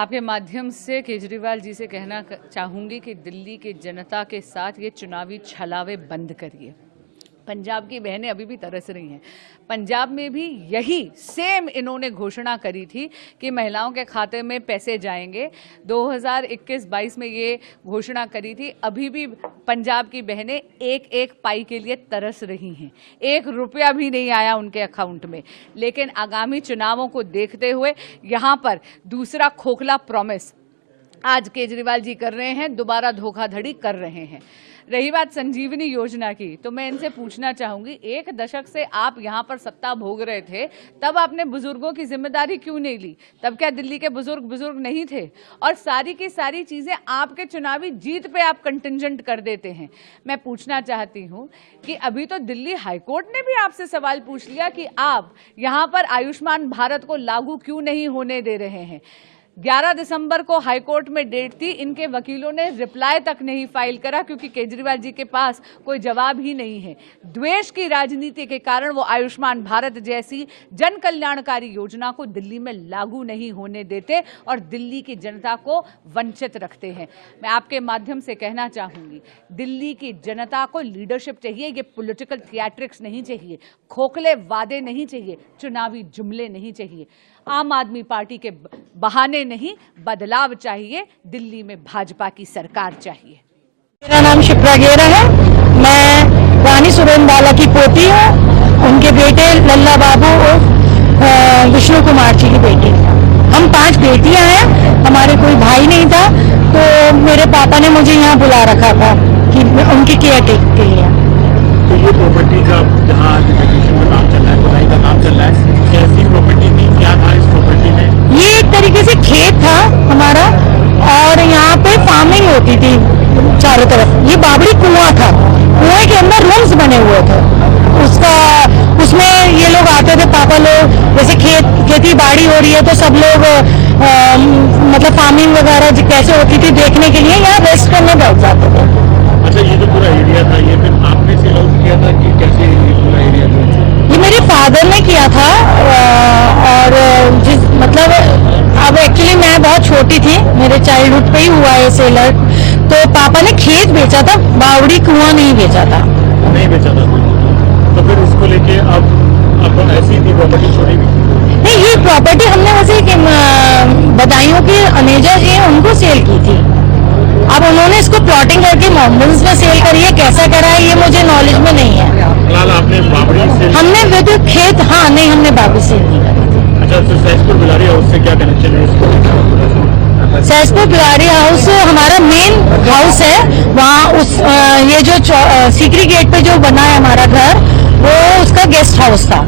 आपके माध्यम से केजरीवाल जी से कहना चाहूंगी कि दिल्ली की जनता के साथ ये चुनावी छलावे बंद करिए। पंजाब की बहनें अभी भी तरस रही हैं। पंजाब में भी यही सेम इन्होंने घोषणा करी थी कि महिलाओं के खाते में पैसे जाएंगे। 2021-22 में ये घोषणा करी थी। अभी भी पंजाब की बहनें एक एक पाई के लिए तरस रही हैं। 1 रुपया भी नहीं आया उनके अकाउंट में। लेकिन आगामी चुनावों को देखते हुए यहाँ पर दूसरा खोखला प्रॉमिस आज केजरीवाल जी कर रहे हैं, दोबारा धोखाधड़ी कर रहे हैं। रही बात संजीवनी योजना की, तो मैं इनसे पूछना चाहूंगी, 1 दशक से आप यहाँ पर सत्ता भोग रहे थे, तब आपने बुजुर्गों की जिम्मेदारी क्यों नहीं ली? तब क्या दिल्ली के बुजुर्ग नहीं थे? और सारी की सारी चीजें आपके चुनावी जीत पे आप कंटिंजेंट कर देते हैं। मैं पूछना चाहती हूँ कि अभी तो दिल्ली हाईकोर्ट ने भी आपसे सवाल पूछ लिया कि आप यहाँ पर आयुष्मान भारत को लागू क्यों नहीं होने दे रहे हैं। 11 दिसंबर को हाईकोर्ट में डेट थी, इनके वकीलों ने रिप्लाई तक नहीं फाइल करा क्योंकि केजरीवाल जी के पास कोई जवाब ही नहीं है। द्वेष की राजनीति के कारण वो आयुष्मान भारत जैसी जन कल्याणकारी योजना को दिल्ली में लागू नहीं होने देते और दिल्ली की जनता को वंचित रखते हैं। मैं आपके माध्यम से कहना चाहूंगी, दिल्ली की जनता को लीडरशिप चाहिए, ये पॉलिटिकल थिएट्रिक्स नहीं चाहिए, खोखले वादे नहीं चाहिए, चुनावी जुमले नहीं चाहिए। आम आदमी पार्टी के बहाने नहीं, बदलाव चाहिए। दिल्ली में भाजपा की सरकार चाहिए। मेरा नाम शिप्रा गेरा है। मैं रानी सुरेंद्र की पोती हूँ। उनके बेटे लल्ला बाबू और विष्णु कुमार जी की बेटी। हम 5 बेटियां हैं, हमारे कोई भाई नहीं था, तो मेरे पापा ने मुझे यहाँ बुला रखा था कि उनकी केयर टेक के लिए। तो ये प्रॉपर्टी का जहाँ एजुकेशन का काम चल रहा है, पढ़ाई का काम चल रहा है, कैसी प्रॉपर्टी थी, क्या था इस प्रॉपर्टी में? ये एक तरीके से खेत था हमारा और यहाँ पे फार्मिंग होती थी चारों तरफ। ये बाबरी कुआं था, कुएं के अंदर रूम्स बने हुए थे। उसमें ये लोग आते थे, पापा लोग, जैसे खेती बाड़ी हो रही है तो सब लोग मतलब फार्मिंग वगैरह कैसे होती थी देखने के लिए यहाँ रेस्ट करने बैठ जाते थे। अच्छा, ये जो पूरा एरिया था, ये फिर आपने सेल आउट किया था कि कैसे ये पूरा एरिया था? ये मेरे फादर ने किया था और मतलब अब एक्चुअली मैं बहुत छोटी थी, मेरे चाइल्डहुड पे ही हुआ है सेल आउट। तो पापा ने खेत बेचा था, बावड़ी कुआं नहीं बेचा था। नहीं बेचा था। तो फिर उसको लेके अब ऐसी थी प्रॉपर्टी छोड़ी भी? नहीं, ये प्रॉपर्टी हमने वैसे बदायूं के अनेजा जी हैं उनको सेल की थी। अब उन्होंने इसको प्लॉटिंग करके मोहम्मदस में सेल करी है, कैसा करा है ये मुझे नॉलेज में नहीं है। फिलहाल आपने बाबरी से? हमने विद खेत, हाँ नहीं, हमने बाबरी सेल नहीं करी। अच्छा, तो सहसपुर बिलारी हाउस से क्या कनेक्शन है इसको? सहसपुर बिलारी हाउस हमारा मेन हाउस है। वहाँ ये जो सीकरी गेट पे जो बना है हमारा घर, वो उसका गेस्ट हाउस था।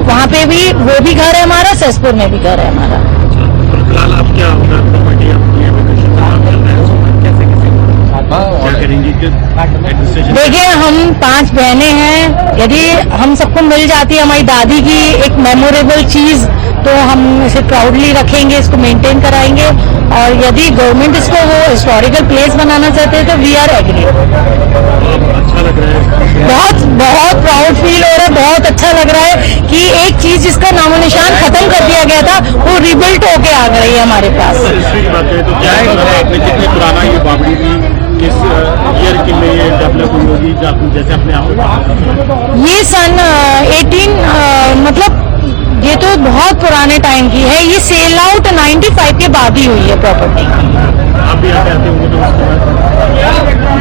वहाँ पे भी वो भी घर है हमारा, सहसपुर में भी घर है हमारा। तो फिलहाल आप क्या प्रॉपर्टी आपकी देखिए, हम 5 बहनें हैं। यदि हम सबको मिल जाती है हमारी दादी की एक मेमोरेबल चीज, तो हम इसे प्राउडली रखेंगे, इसको मेंटेन कराएंगे। और यदि गवर्नमेंट इसको वो हिस्टोरिकल प्लेस बनाना चाहते हैं तो वी आर एग्री। अच्छा लग रहा है, बहुत बहुत प्राउड फील हो रहा है। बहुत अच्छा लग रहा है कि एक चीज जिसका नामो निशान खत्म कर दिया गया था वो रिबिल्ट होके आ गई है हमारे पास। हिस्ट्री की बात करें तो क्या है, कितने पुराना ये बाबरी थी, किस ईयर के लिए ये डेवलप हुई होगी, जैसे अपने आप? ये सन 18 मतलब ये तो बहुत पुराने टाइम की है। ये सेल आउट 95 के बाद ही हुई है प्रॉपर्टी। आप भी आते होंगे तो उसके बाद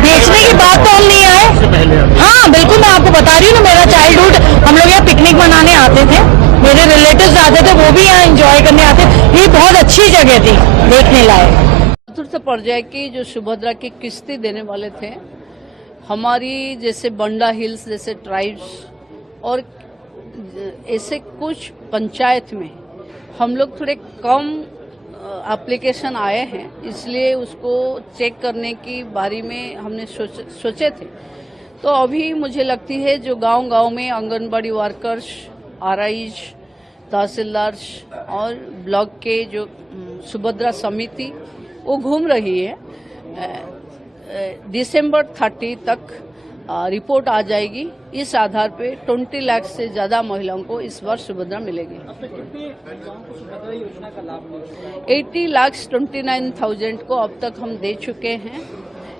बेचने की बात तो हम नहीं आए। पहले? हाँ बिल्कुल, मैं आपको बता रही हूँ ना, मेरा चाइल्डहुड हम लोग यहाँ पिकनिक मनाने आते थे, मेरे रिलेटिव्स आते थे, वो भी यहाँ एंजॉय करने आते। ये बहुत अच्छी जगह थी देखने लायक। चतुर्थ पर्याय की जो सुभद्रा की किस्ती देने वाले थे, हमारी जैसे बंडा हिल्स जैसे ट्राइब्स और ऐसे कुछ पंचायत में हम लोग थोड़े कम एप्लीकेशन आए हैं, इसलिए उसको चेक करने की बारी में हमने सोचे थे। तो अभी मुझे लगती है जो गांव-गांव में आंगनबाड़ी वर्कर्स, आरआईज, तहसीलदार और ब्लॉक के जो सुभद्रा समिति वो घूम रही है। दिसंबर 30 तक रिपोर्ट आ जाएगी। इस आधार पे 20 लाख से ज्यादा महिलाओं को इस वर्ष सुभद्रा मिलेगी। 80,29,000 को अब तक हम दे चुके हैं।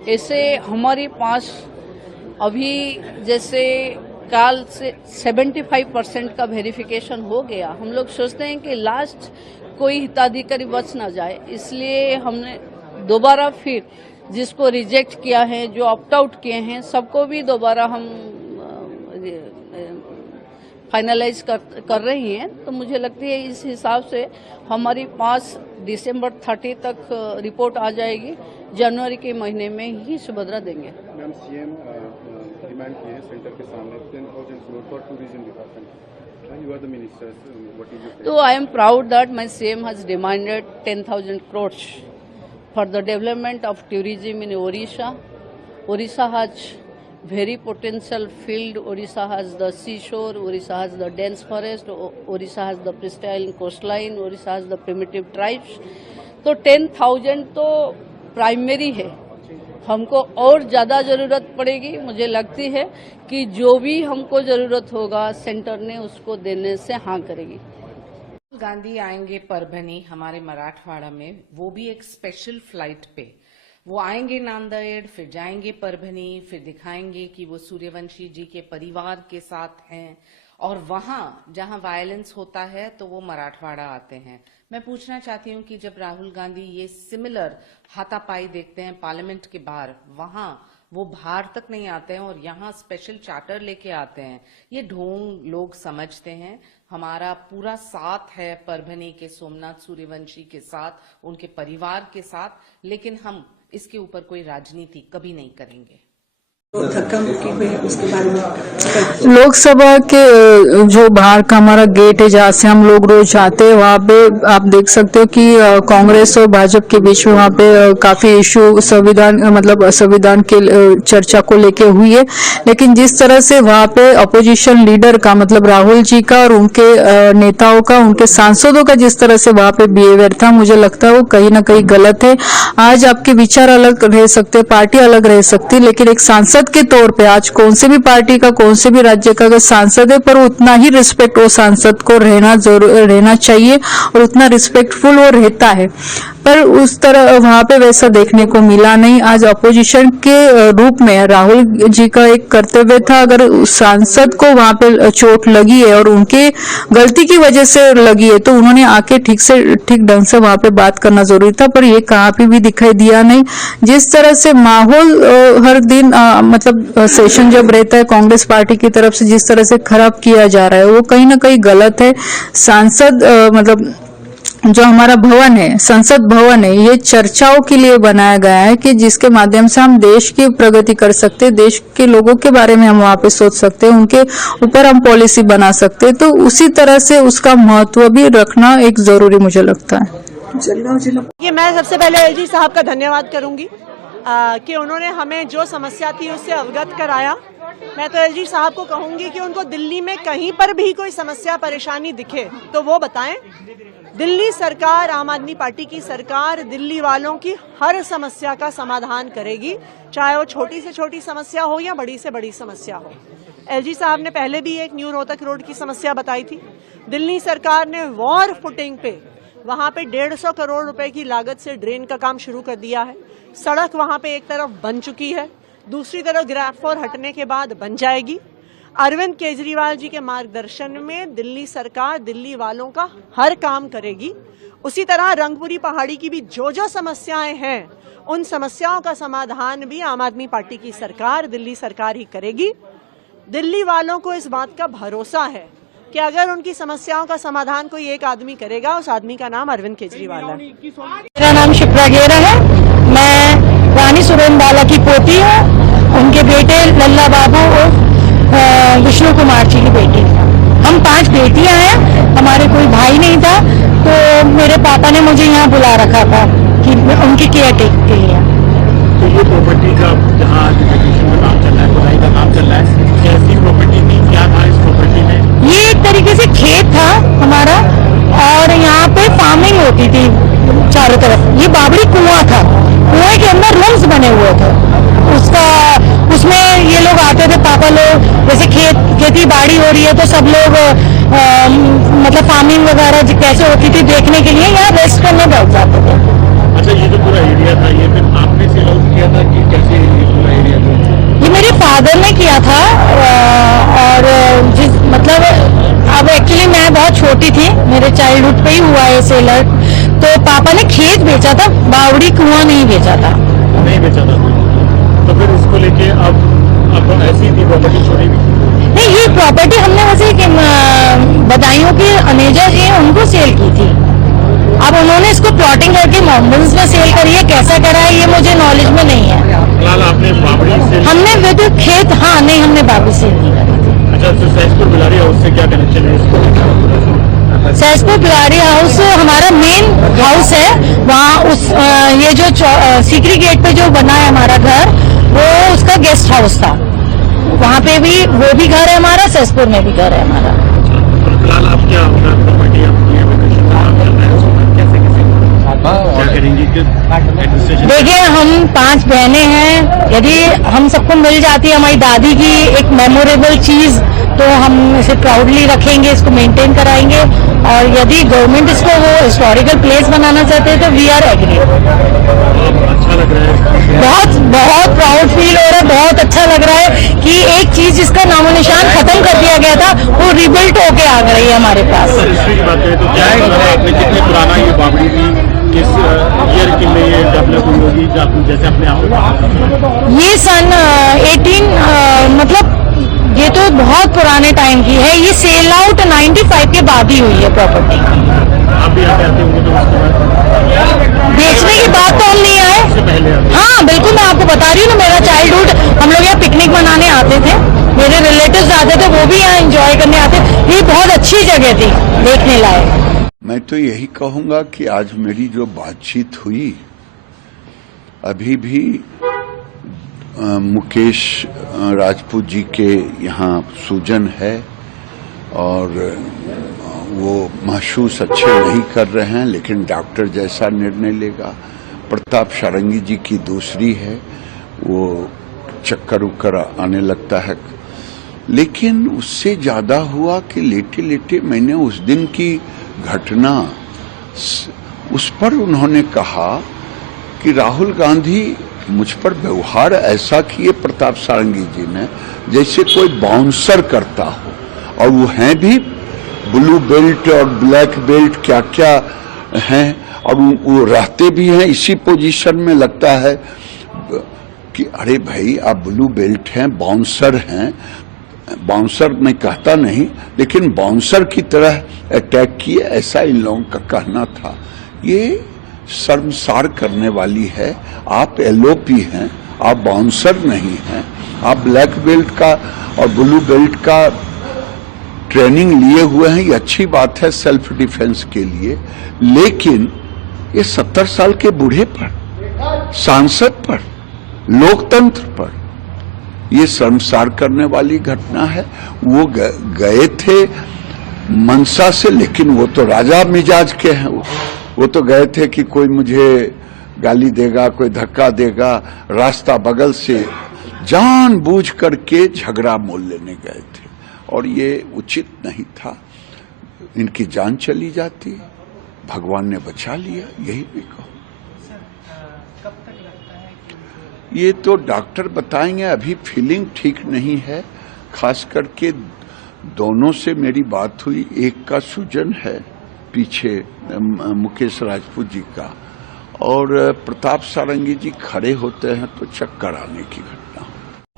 ऐसे हमारे पास अभी जैसे काल से 75% का वेरिफिकेशन हो गया। हम लोग सोचते हैं कि लास्ट कोई हिताधिकारी बच ना जाए, इसलिए हमने दोबारा फिर जिसको रिजेक्ट किया है, जो ऑप्ट आउट किए हैं, सबको भी दोबारा हम फाइनलाइज कर रही हैं। तो मुझे लगती है इस हिसाब से हमारे पास दिसंबर 30 तक रिपोर्ट आ जाएगी। जनवरी के महीने में ही सुभद्रा देंगे। मैम, सीएम डिमांड की है सेंटर के सामने 10,000 crore for tourism department. You are the ministers. What is your So I am proud that my CM has demanded 10,000 crores for the development of tourism in Odisha. Odisha has very potential field. Odisha has the seashore. Odisha has the dense forest. Odisha has the pristine coastline. Odisha has the primitive tribes. तो 10,000 तो primary है। हमको और ज़्यादा ज़रूरत पड़ेगी। मुझे लगती है कि जो भी हमको ज़रूरत होगा सेंटर ने उसको देने से हाँ करेगी। गांधी आएंगे परभनी हमारे मराठवाड़ा में, वो भी एक स्पेशल फ्लाइट पे। वो आएंगे नांदेड़, फिर जाएंगे परभनी, फिर दिखाएंगे कि वो सूर्यवंशी जी के परिवार के साथ हैं, और वहां जहां वायलेंस होता है तो वो मराठवाड़ा आते हैं। मैं पूछना चाहती हूँ कि जब राहुल गांधी ये सिमिलर हाथापाई देखते हैं पार्लियामेंट के बाहर, वहां वो बाहर तक नहीं आते हैं और यहाँ स्पेशल चार्टर लेके आते हैं, ये ढोंग लोग समझते हैं। हमारा पूरा साथ है परभनी के सोमनाथ सूर्यवंशी के साथ, उनके परिवार के साथ, लेकिन हम इसके ऊपर कोई राजनीति कभी नहीं करेंगे। धक्का मुक्की हुई उसके बारे में लोकसभा के जो बाहर का हमारा गेट है जहाँ से हम लोग रोज आते हैं, वहाँ पे आप देख सकते हो कि कांग्रेस और भाजपा के बीच में वहाँ पे काफी इशू संविधान मतलब संविधान के चर्चा को लेके हुई है। लेकिन जिस तरह से वहाँ पे अपोजिशन लीडर का मतलब राहुल जी का और उनके नेताओं का, उनके सांसदों का जिस तरह से वहाँ पे बिहेवियर था, मुझे लगता है वो कहीं ना कहीं गलत है। आज आपके विचार अलग रह सकते, पार्टी अलग रह सकती, लेकिन एक सांसद के तौर पे आज कौन से भी पार्टी का, कौन से भी राज्य का अगर सांसद है, पर उतना ही रिस्पेक्ट वो सांसद को रहना चाहिए और उतना रिस्पेक्टफुल वो रहता है। पर उस तरह वहां पे वैसा देखने को मिला नहीं। आज अपोजिशन के रूप में राहुल जी का एक कर्तव्य था, अगर सांसद को वहां पे चोट लगी है और उनके गलती की वजह से लगी है तो उन्होंने आके ठीक ढंग से वहां पे बात करना जरूरी था, पर ये कहाँ पे भी दिखाई दिया नहीं। जिस तरह से माहौल हर दिन मतलब सेशन जब रहता है कांग्रेस पार्टी की तरफ से जिस तरह से खराब किया जा रहा है, वो कहीं ना कहीं गलत है। सांसद मतलब जो हमारा भवन है, संसद भवन है, ये चर्चाओं के लिए बनाया गया है कि जिसके माध्यम से हम देश की प्रगति कर सकते हैं, देश के लोगों के बारे में हम वहाँ पे सोच सकते हैं, उनके ऊपर हम पॉलिसी बना सकते हैं। तो उसी तरह से उसका महत्व भी रखना एक जरूरी मुझे लगता है। ये मैं सबसे पहले एलजी साहब का धन्यवाद करूंगी कि उन्होंने हमें जो समस्या थी उससे अवगत कराया। मैं तो एलजी साहब को कहूंगी कि उनको दिल्ली में कहीं पर भी कोई समस्या परेशानी दिखे तो वो बताएं। दिल्ली सरकार, आम आदमी पार्टी की सरकार दिल्ली वालों की हर समस्या का समाधान करेगी, चाहे वो छोटी से छोटी समस्या हो या बड़ी से बड़ी समस्या हो। एलजी साहब ने पहले भी एक न्यू रोहतक रोड की समस्या बताई थी। दिल्ली सरकार ने वॉर फुटिंग पे वहां पे 150 करोड़ रुपए की लागत से ड्रेन का काम शुरू कर दिया है। सड़क वहां पे एक तरफ बन चुकी है, दूसरी तरफ ग्राफोर हटने के बाद बन जाएगी। अरविंद केजरीवाल जी के मार्गदर्शन में दिल्ली सरकार दिल्ली वालों का हर काम करेगी। उसी तरह रंगपुरी पहाड़ी की भी जो समस्याएं हैं, उन समस्याओं का समाधान भी आम आदमी पार्टी की सरकार, दिल्ली सरकार ही करेगी। दिल्ली वालों को इस बात का भरोसा है कि अगर उनकी समस्याओं का समाधान कोई एक आदमी करेगा, उस आदमी का नाम अरविंद केजरीवाल है। मेरा नाम शिप्रा गेरा है, मैं रानी सुरेंद्र की पोती हूँ। उनके बेटे लल्ला बाबू और विष्णु कुमार जी की बेटी। हम 5 बेटियां हैं, हमारे कोई भाई नहीं था, तो मेरे पापा ने मुझे यहाँ बुला रखा था कि उनकी केयर टेक के लिए। तो ये प्रॉपर्टी का जहाँ एजुकेशन का काम चल रहा है, पढ़ाई का काम चल रहा है, कैसी प्रॉपर्टी थी, क्या था इस प्रॉपर्टी में? ये एक तरीके से खेत था हमारा और यहाँ पे फार्मिंग होती थी चारों तरफ। ये बाबरी कुआं था, कुएं के अंदर रूम्स बने हुए थे। उसमें ये लोग आते थे, पापा लोग, जैसे खेती बाड़ी हो रही है तो सब लोग मतलब फार्मिंग वगैरह कैसे होती थी देखने के लिए यहाँ रेस्ट करने बैठ जाते थे। अच्छा, ये जो पूरा एरिया था, ये फिर आपने सेल आउट किया था कि कैसे ये पूरा एरिया था? ये मेरे फादर ने किया था और अब एक्चुअली मैं बहुत छोटी थी, मेरे चाइल्डहुड पे ही हुआ है सेल आउट। तो पापा ने खेत बेचा था, बावड़ी कुआं नहीं बेचा था। नहीं बेचा था, तो फिर इसको लेके अब ऐसी थी प्रॉपर्टी छोड़ी भी? नहीं, ये प्रॉपर्टी हमने वैसे बदायूं की अनेजा जी हैं उनको सेल की थी। अब उन्होंने इसको प्लॉटिंग करके मोहम्मद में सेल करी है, कैसा करा है ये मुझे नॉलेज में नहीं है। फिलहाल आपने बाबड़ी से हमने विद खेत, हाँ नहीं, हमने बाबड़ी सेल नहीं करी थी। अच्छा, तो सहसपुर बिलारी हाउस से क्या कनेक्शन है इसको? सहसपुर बिलारी हाउस हमारा मेन हाउस है, वहाँ ये जो सीकरी गेट पे जो बना है हमारा घर, वो उसका गेस्ट हाउस था। वहाँ पे भी वो भी घर है हमारा, सहसपुर में भी घर है हमारा। तो फिलहाल आप क्या होगा प्रॉपर्टी आपकी क्या करेंगी? देखिए, हम 5 बहनें हैं, यदि हम सबको मिल जाती है हमारी दादी की एक मेमोरेबल चीज, तो हम इसे प्राउडली रखेंगे, इसको मेंटेन कराएंगे। और यदि गवर्नमेंट इसको वो हिस्टोरिकल प्लेस बनाना चाहते हैं तो वी आर एग्री। अच्छा लग रहा है, बहुत बहुत प्राउड फील हो रहा है, बहुत अच्छा लग रहा है कि एक चीज जिसका नामो निशान खत्म कर दिया गया था वो रिबिल्ट होके आ गई है हमारे पास। हिस्ट्री की बात करें तो क्या है, आपने कितनी पुराना ये बाबड़ी थी, किस ईयर की में ये डेवलप हुई होगी, जैसे अपने आप? ये सन 18 मतलब ये तो बहुत पुराने टाइम की है। ये सेल आउट 95 के बाद ही हुई है प्रॉपर्टी। आप भी यहाँ आते होंगे तो उसके बाद बेचने की बात तो हम नहीं आए। पहले हाँ बिल्कुल, मैं आपको बता रही हूँ ना, मेरा चाइल्डहुड हम लोग यहाँ पिकनिक मनाने आते थे, मेरे रिलेटिव्स आते थे, वो भी यहाँ एंजॉय करने आते। ये बहुत अच्छी जगह थी, देखने लायक। मैं तो यही कहूंगा कि आज मेरी जो बातचीत हुई, अभी भी मुकेश राजपूत जी के यहाँ सूजन है और वो महसूस अच्छे नहीं कर रहे हैं, लेकिन डॉक्टर जैसा निर्णय लेगा। प्रताप सारंगी जी की दूसरी है, वो चक्कर उक्कर आने लगता है। लेकिन उससे ज्यादा हुआ कि लेटे लेटे मैंने उस दिन की घटना, उस पर उन्होंने कहा कि राहुल गांधी मुझ पर व्यवहार ऐसा किए प्रताप सारंगी जी ने जैसे कोई बाउंसर करता हो, और वो हैं भी ब्लू बेल्ट और ब्लैक बेल्ट क्या क्या हैं, और वो रहते भी हैं इसी पोजीशन में। लगता है कि अरे भाई आप ब्लू बेल्ट हैं, बाउंसर हैं, बाउंसर मैं कहता नहीं, लेकिन बाउंसर की तरह अटैक किए, ऐसा इन लोगों का कहना था। ये शर्मसार करने वाली है। आप एलओपी हैं, आप बाउंसर नहीं हैं, आप ब्लैक बेल्ट का और ब्लू बेल्ट का ट्रेनिंग लिए हुए हैं, ये अच्छी बात है सेल्फ डिफेंस के लिए, लेकिन ये 70 साल के बूढ़े पर, सांसद पर, लोकतंत्र पर ये शर्मसार करने वाली घटना है। वो गए थे मनसा से, लेकिन वो तो राजा मिजाज के हैं। वो तो गए थे कि कोई मुझे गाली देगा, कोई धक्का देगा, रास्ता बगल से जानबूझ करके झगड़ा मोल लेने गए थे, और ये उचित नहीं था। इनकी जान चली जाती, भगवान ने बचा लिया, यही भी कहो। ये तो डॉक्टर बताएंगे, अभी फीलिंग ठीक नहीं है। खास करके दोनों से मेरी बात हुई, एक का सूजन है पीछे मुकेश राजपूत जी का, और प्रताप सारंगी जी खड़े होते हैं तो चक्कर आने की घटना।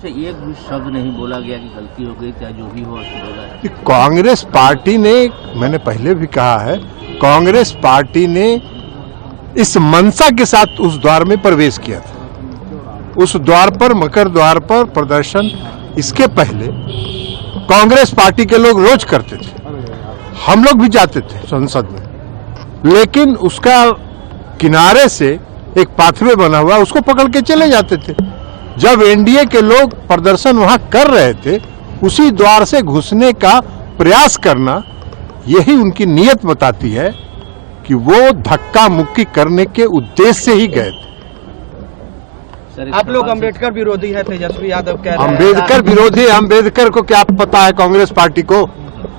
एक भी शब्द नहीं बोला गया कि गलती हो गई, क्या जो भी हो बोला है। कांग्रेस पार्टी ने, मैंने पहले भी कहा है, कांग्रेस पार्टी ने इस मंशा के साथ उस द्वार में प्रवेश किया था। उस द्वार पर, मकर द्वार पर प्रदर्शन इसके पहले कांग्रेस पार्टी के लोग रोज करते थे, हम लोग भी जाते थे संसद में, लेकिन उसका किनारे से एक पाथवे बना हुआ, उसको पकड़ के चले जाते थे। जब एनडीए के लोग प्रदर्शन वहां कर रहे थे, उसी द्वार से घुसने का प्रयास करना, यही उनकी नीयत बताती है कि वो धक्का मुक्की करने के उद्देश्य से ही गए थे। आप लोग अम्बेडकर विरोधी है, तेजस्वी यादव कह रहे हैं। अम्बेडकर विरोधी, अम्बेडकर को क्या पता है कांग्रेस पार्टी को?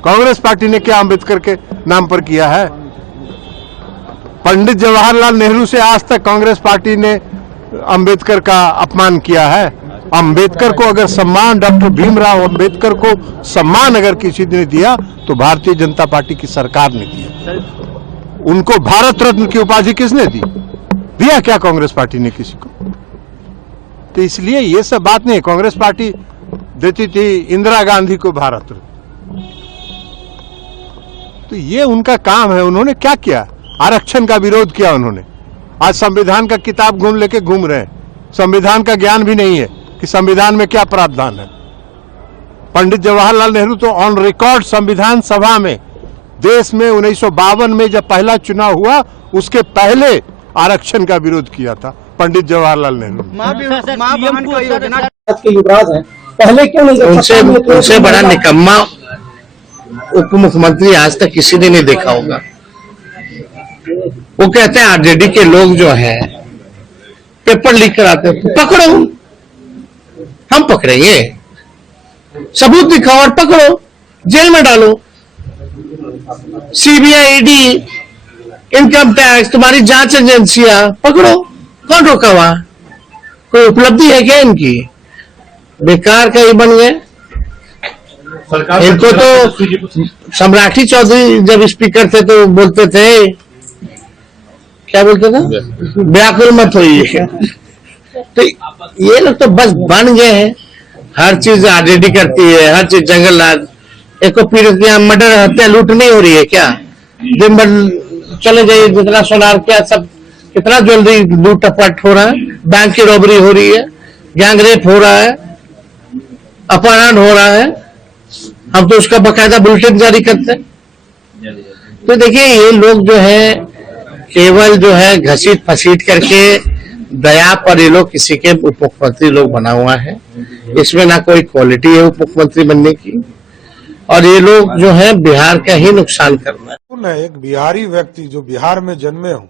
कांग्रेस पार्टी ने क्या अम्बेडकर के नाम पर किया है? पंडित जवाहरलाल नेहरू से आज तक कांग्रेस पार्टी ने अम्बेडकर का अपमान किया है। अम्बेडकर को अगर सम्मान, डॉक्टर भीमराव अम्बेडकर को सम्मान अगर किसी ने दिया तो भारतीय जनता पार्टी की सरकार ने दिया। उनको भारत रत्न की उपाधि किसने दी? दिया क्या कांग्रेस पार्टी ने किसी को? तो इसलिए ये सब बात नहीं। कांग्रेस पार्टी देती थी इंदिरा गांधी को भारत रत्न, तो ये उनका काम है। उन्होंने क्या किया? आरक्षण का विरोध किया उन्होंने। आज संविधान का किताब घूम रहे हैं। संविधान का ज्ञान भी नहीं है कि संविधान में क्या प्रावधान है। पंडित जवाहरलाल नेहरू तो ऑन रिकॉर्ड संविधान सभा में देश में 1952 में जब पहला चुनाव हुआ उसके पहले आरक्षण का विरोध किया था पंडित जवाहरलाल नेहरू। युवराज है, पहले क्यों नहीं? उनसे बड़ा निकम्मा उप मुख्यमंत्री आज तक किसी ने नहीं देखा होगा। वो कहते हैं आरजेडी के लोग जो हैं पेपर लीक कराते हैं, पकड़ो, हम पकड़ेंगे, सबूत दिखाओ और पकड़ो, जेल में डालो। सीबीआई, ईडी, इनकम टैक्स, तुम्हारी जांच एजेंसियां पकड़ो, कौन रोका वहां? कोई उपलब्धि है क्या इनकी? बेकार का ही बन गए। इनको तो सम्राटी चौधरी जब स्पीकर थे तो बोलते थे, क्या बोलते थे? व्याकुल मत होइए। तो ये लोग तो बस बन गए हैं। हर चीज आरजेडी करती है, हर चीज जंगल राज। एक पीड़ित यहाँ मर्डर, हत्या, लूट नहीं हो रही है क्या? दिन भर चले जाइए, जितना सोनार क्या सब, कितना ज्वेलरी लूट टपट हो रहा है, बैंक की रॉबरी हो रही है, गैंग रेप हो रहा है, अपहरण हो रहा है। हम तो उसका बकायदा बुलेटिन जारी करते हैं। तो देखिए ये लोग जो है केवल जो है घसीट फसीट करके दया पर ये लोग किसी के उप मुख्यमंत्री लोग बना हुआ है। इसमें ना कोई क्वालिटी है उप मुख्यमंत्री बनने की, और ये लोग जो है बिहार का ही नुकसान करना है। मैं एक बिहारी व्यक्ति जो बिहार में जन्मे हूँ,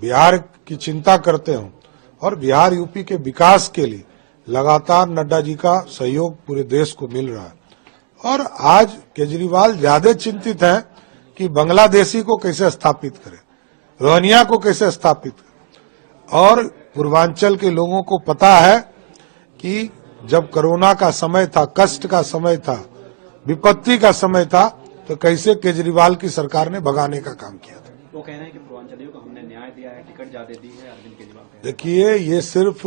बिहार की चिंता करते हूँ और बिहार यूपी के विकास के लिए लगातार नड्डा जी का सहयोग पूरे देश को मिल रहा है। और आज केजरीवाल ज्यादा चिंतित हैं कि बांग्लादेशी को कैसे स्थापित करें, रोहिंग्या को कैसे स्थापित करें। और पूर्वांचल के लोगों को पता है कि जब कोरोना का समय था, कष्ट का समय था, विपत्ति का समय था, तो कैसे केजरीवाल की सरकार ने भगाने का काम किया था। वो कह रहे हैं कि पूर्वांचलियों को हमने न्याय दिया है, टिकट ज्यादा दी है अरविंद केजरीवाल। देखिए ये सिर्फ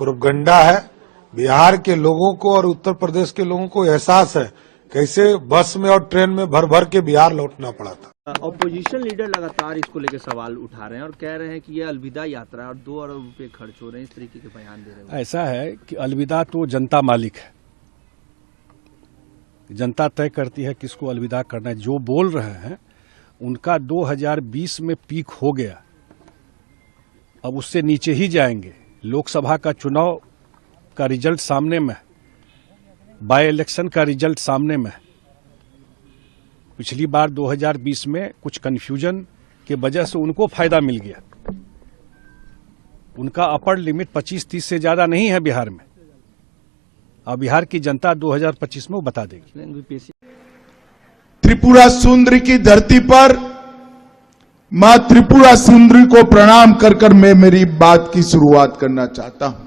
प्रोपगंडा है। बिहार के लोगों को और उत्तर प्रदेश के लोगों को एहसास है कैसे बस में और ट्रेन में भर भर के बिहार लौटना पड़ा था। ऑपोजिशन लीडर लगातार इसको लेकर सवाल उठा रहे हैं और कह रहे हैं कि ये अलविदा यात्रा और 2 अरब रुपए खर्च हो रहे हैं, इस तरीके के बयान दे रहे हैं। ऐसा है कि अलविदा तो जनता मालिक है, जनता तय करती है किसको अलविदा करना है। जो बोल रहे हैं उनका 2020 में पीक हो गया, अब उससे नीचे ही जाएंगे। लोकसभा का चुनाव का रिजल्ट सामने में, बाय इलेक्शन का रिजल्ट सामने में। पिछली बार 2020 में कुछ कंफ्यूजन के वजह से उनको फायदा मिल गया। उनका अपर लिमिट 25-30 से ज्यादा नहीं है बिहार में। अब बिहार की जनता 2025 में वो बता देगी। त्रिपुरा सुंदरी की धरती पर मां त्रिपुरा सुंदरी को प्रणाम कर मैं मेरी बात की शुरुआत करना चाहता हूं।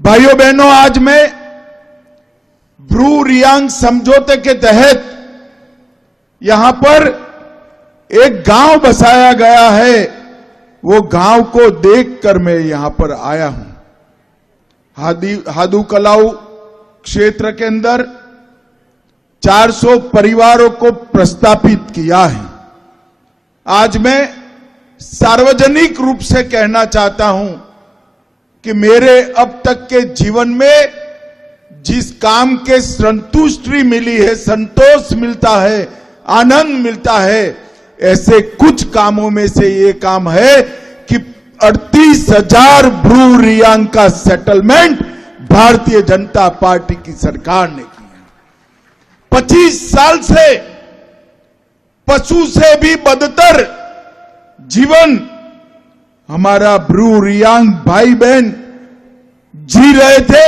भाइयों बहनों, आज मैं ब्रू रियांग समझौते के तहत यहां पर एक गांव बसाया गया है, वो गांव को देखकर मैं यहां पर आया हूं। हादू कलाऊ क्षेत्र के अंदर 400 परिवारों को प्रस्तापित किया है। आज मैं सार्वजनिक रूप से कहना चाहता हूं कि मेरे अब तक के जीवन में जिस काम के संतुष्टि मिली है, संतोष मिलता है, आनंद मिलता है, ऐसे कुछ कामों में से ये काम है कि 38,000 ब्रू रियांग का सेटलमेंट भारतीय जनता पार्टी की सरकार ने किया। 25 साल से पशु से भी बदतर जीवन हमारा ब्रू रियांग भाई बहन जी रहे थे।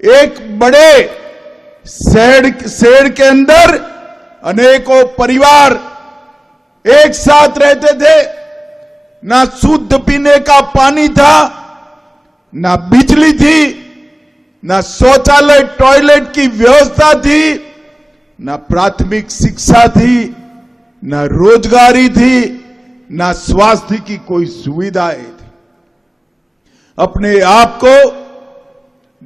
एक बड़े शेड के अंदर अनेकों परिवार एक साथ रहते थे। ना शुद्ध पीने का पानी था, ना बिजली थी, ना शौचालय टॉयलेट की व्यवस्था थी, ना प्राथमिक शिक्षा थी, ना रोजगारी थी, ना स्वास्थ्य की कोई सुविधाएं थी। अपने आप को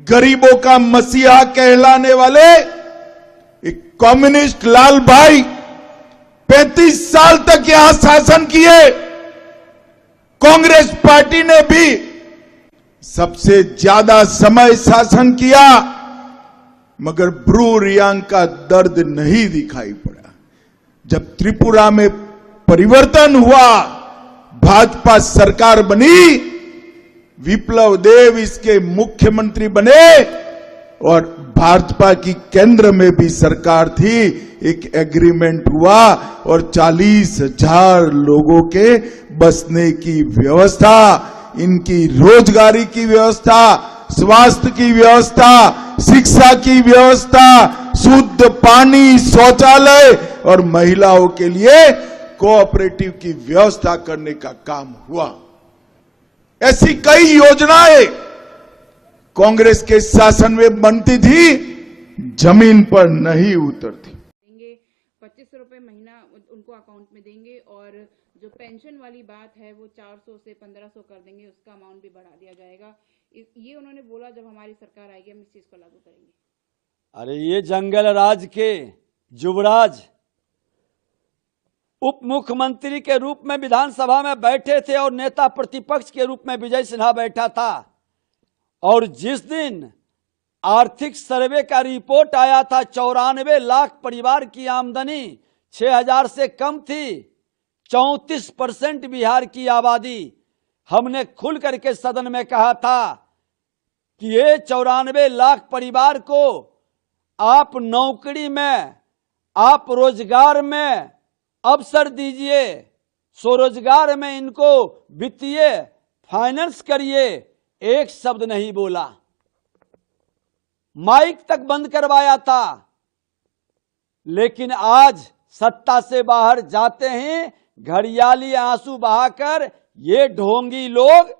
गरीबों का मसीहा कहलाने वाले एक कम्युनिस्ट लाल भाई 35 साल तक यहां शासन किए। कांग्रेस पार्टी ने भी सबसे ज्यादा समय शासन किया, मगर ब्रू रियांग का दर्द नहीं दिखाई पड़ा। जब त्रिपुरा में परिवर्तन हुआ, भाजपा सरकार बनी, विप्लव देव इसके मुख्यमंत्री बने और भाजपा की केंद्र में भी सरकार थी। एक एग्रीमेंट हुआ और 40,000 लोगों के बसने की व्यवस्था, इनकी रोजगारी की व्यवस्था, स्वास्थ्य की व्यवस्था, शिक्षा की व्यवस्था, शुद्ध पानी, शौचालय और महिलाओं के लिए कोऑपरेटिव की व्यवस्था करने का काम हुआ। ऐसी कई योजनाएं कांग्रेस के शासन में बनती थी, जमीन पर नहीं उतरती। 2500 रुपए महीना उनको अकाउंट में देंगे और जो पेंशन वाली बात है वो 400 से 1500 कर देंगे, उसका अमाउंट भी बढ़ा दिया जाएगा। ये उन्होंने बोला जब हमारी सरकार आएगी हम इस चीज को लागू करेंगे। अरे ये जंगल राज के युवराज उप मुख्यमंत्री के रूप में विधानसभा में बैठे थे और नेता प्रतिपक्ष के रूप में विजय सिन्हा बैठा था। और जिस दिन आर्थिक सर्वे का रिपोर्ट आया था, 94 लाख परिवार की आमदनी 6000 से कम थी, 34% बिहार की आबादी। हमने खुल करके सदन में कहा था कि ये 94 लाख परिवार को आप नौकरी में, आप रोजगार में अवसर दीजिए, स्वरोजगार में इनको वित्तीय फाइनेंस करिए। एक शब्द नहीं बोला, माइक तक बंद करवाया था। लेकिन आज सत्ता से बाहर जाते हैं घड़ियाली आंसू बहाकर ये ढोंगी लोग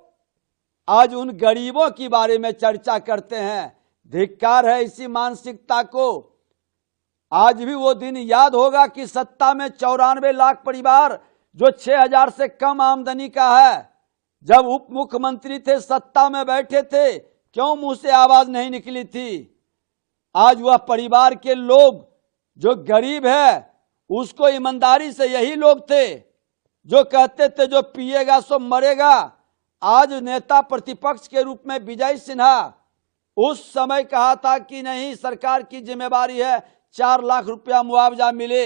आज उन गरीबों के बारे में चर्चा करते हैं। धिक्कार है इसी मानसिकता को। आज भी वो दिन याद होगा कि सत्ता में 94 लाख परिवार जो 6000 से कम आमदनी का है, जब उप मुख्यमंत्री थे, सत्ता में बैठे थे, क्यों मुंह से आवाज नहीं निकली थी? आज वह परिवार के लोग जो गरीब है, उसको ईमानदारी से यही लोग थे जो कहते थे जो पिएगा सो मरेगा। आज नेता प्रतिपक्ष के रूप में विजय सिन्हा उस समय कहा था कि नहीं, सरकार की जिम्मेवारी है, 4 लाख रुपया मुआवजा मिले।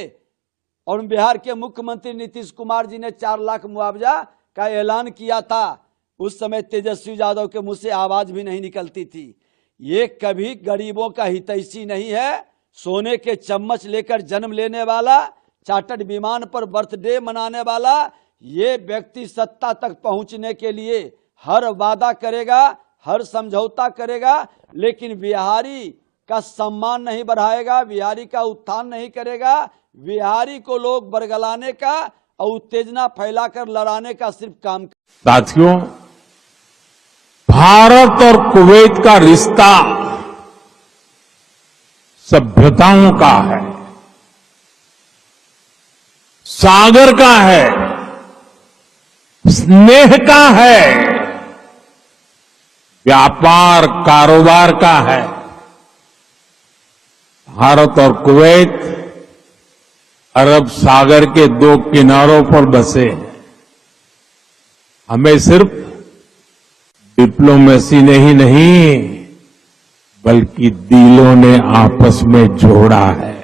और बिहार के मुख्यमंत्री नीतीश कुमार जी ने 4 लाख मुआवजा का ऐलान किया था। उस समय तेजस्वी यादव के मुंह से आवाज भी नहीं निकलती थी। ये कभी गरीबों का हितैषी नहीं है। सोने के चम्मच लेकर जन्म लेने वाला, चार्टर्ड विमान पर बर्थडे मनाने वाला, ये व्यक्ति सत्ता तक पहुंचने के लिए हर वादा करेगा, हर समझौता करेगा, लेकिन बिहारी का सम्मान नहीं बढ़ाएगा, बिहारी का उत्थान नहीं करेगा। बिहारी को लोग बरगलाने का और उत्तेजना फैलाकर लड़ाने का सिर्फ काम। साथियों, भारत और कुवैत का रिश्ता सभ्यताओं का है, सागर का है, स्नेह का है, व्यापार कारोबार का है। भारत और कुवैत अरब सागर के 2 किनारों पर बसे हैं। हमें सिर्फ डिप्लोमेसी ने ही नहीं, बल्कि दिलों ने आपस में जोड़ा है।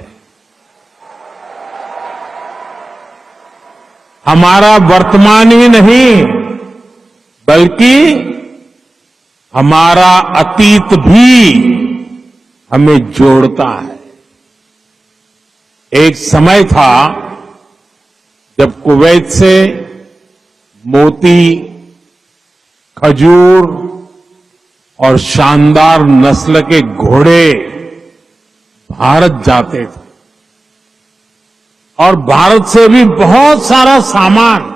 हमारा वर्तमान ही नहीं, बल्कि हमारा अतीत भी हमें जोड़ता है। एक समय था जब कुवैत से मोती, खजूर और शानदार नस्ल के घोड़े भारत जाते थे और भारत से भी बहुत सारा सामान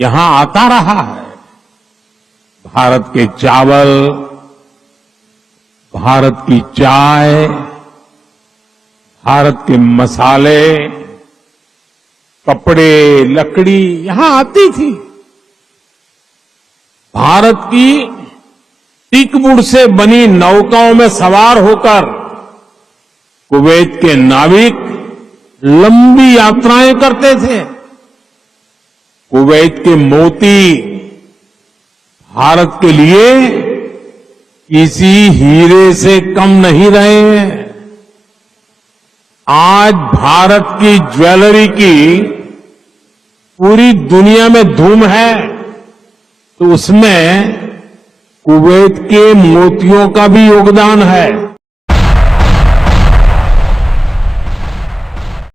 यहां आता रहा है। भारत के चावल, भारत की चाय, भारत के मसाले, कपड़े, लकड़ी यहां आती थी। भारत की टीकवुड से बनी नौकाओं में सवार होकर कुवैत के नाविक लंबी यात्राएं करते थे। कुवैत के मोती भारत के लिए किसी हीरे से कम नहीं रहे हैं। आज भारत की ज्वेलरी की पूरी दुनिया में धूम है, तो उसमें कुवैत के मोतियों का भी योगदान है।